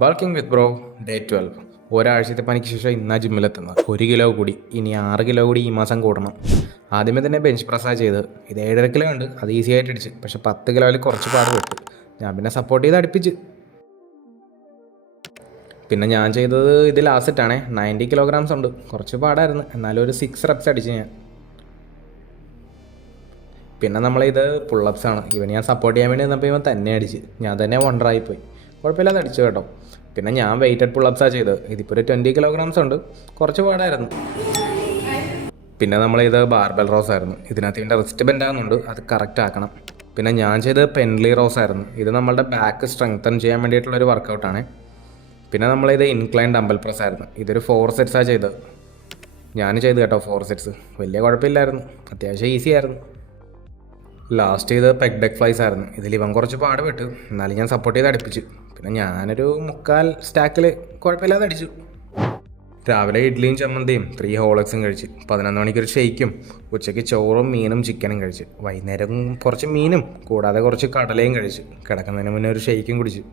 Bulking വിത്ത് bro day 12. ഒരാഴ്ചത്തെ പനിക്ക് ശേഷം ഇന്നാ ജിമ്മിലെത്തുന്നത്. 1 കിലോ കൂടി, ഇനി 6 കിലോ കൂടി ഈ മാസം കൂടണം. ആദ്യമേ തന്നെ ബെഞ്ച് പ്രസ്സാണ് ചെയ്ത്. ഇത് 7.5 കിലോ ഉണ്ട്, അത് ഈസി ആയിട്ട് അടിച്ച്. പക്ഷെ 10 കിലോയിൽ കുറച്ച് പാട് പെട്ട്. ഞാൻ പിന്നെ സപ്പോർട്ട് ചെയ്ത് അടുപ്പിച്ച്. പിന്നെ ഞാൻ ചെയ്തത് ഇത് ലാസ്റ്റാണേ. 90 kilograms ഉണ്ട്, കുറച്ച് പാടായിരുന്നു. എന്നാലും ഒരു 6 reps അടിച്ച് ഞാൻ. പിന്നെ നമ്മളിത് പുള്ളപ്സ് ആണ്. ഇവൻ ഞാൻ സപ്പോർട്ട് ചെയ്യാൻ വേണ്ടി നിന്നപ്പോൾ ഇവൻ തന്നെ അടിച്ച്. ഞാൻ തന്നെ വണ്ടറായിപ്പോയി. കുഴപ്പമില്ലാതെ അടിച്ചു കേട്ടോ. പിന്നെ ഞാൻ വെയ്റ്റഡ് പുള്ളപ്സാണ് ചെയ്തത്. ഇതിപ്പോൾ ഒരു 20 kilograms ഉണ്ട്, കുറച്ച് പാടായിരുന്നു. പിന്നെ നമ്മളിത് ബാർബൽ റോസ് ആയിരുന്നു. ഇതിനകത്ത് ഇതിൻ്റെ റിസ്റ്റ് ബെൻഡാകുന്നുണ്ട്, അത് കറക്റ്റ് ആക്കണം. പിന്നെ ഞാൻ ചെയ്തത് പെൻലി റോസ് ആയിരുന്നു. ഇത് നമ്മളുടെ ബാക്ക് സ്ട്രെങ്തൻ ചെയ്യാൻ വേണ്ടിയിട്ടുള്ളൊരു വർക്കൗട്ടാണ്. പിന്നെ നമ്മളിത് ഇൻക്ലൈൻ ഡംബൽ പ്രസ് ആയിരുന്നു. ഇതൊരു 4 sets ചെയ്തത്. ഞാൻ ചെയ്ത് കേട്ടോ 4 sets. വലിയ കുഴപ്പമില്ലായിരുന്നു, അത്യാവശ്യം ഈസി ആയിരുന്നു. ലാസ്റ്റ് ചെയ്ത് പെഗ് ഡെക്ക് ഫ്ലൈസ് ആയിരുന്നു. ഇതിൽ ഇവൻ കുറച്ച് പാട് വിട്ടു, എന്നാലും ഞാൻ സപ്പോർട്ട് ചെയ്ത് അടുപ്പിച്ചു. പിന്നെ ഞാനൊരു 3/4 സ്റ്റാക്കിൽ കുഴപ്പമില്ലാതെ അടിച്ചു. രാവിലെ ഇഡ്ഡലിയും ചമ്മന്തിയും 3 ഹോളക്സും കഴിച്ച്. 11 മണിക്കൊരു ഷെയ്ക്കും. ഉച്ചയ്ക്ക് ചോറും മീനും ചിക്കനും കഴിച്ച്. വൈകുന്നേരം കുറച്ച് മീനും കൂടാതെ കുറച്ച് കടലയും കഴിച്ച്. കിടക്കുന്നതിന് മുന്നേ ഒരു ഷെയ്ക്കും കുടിച്ചു.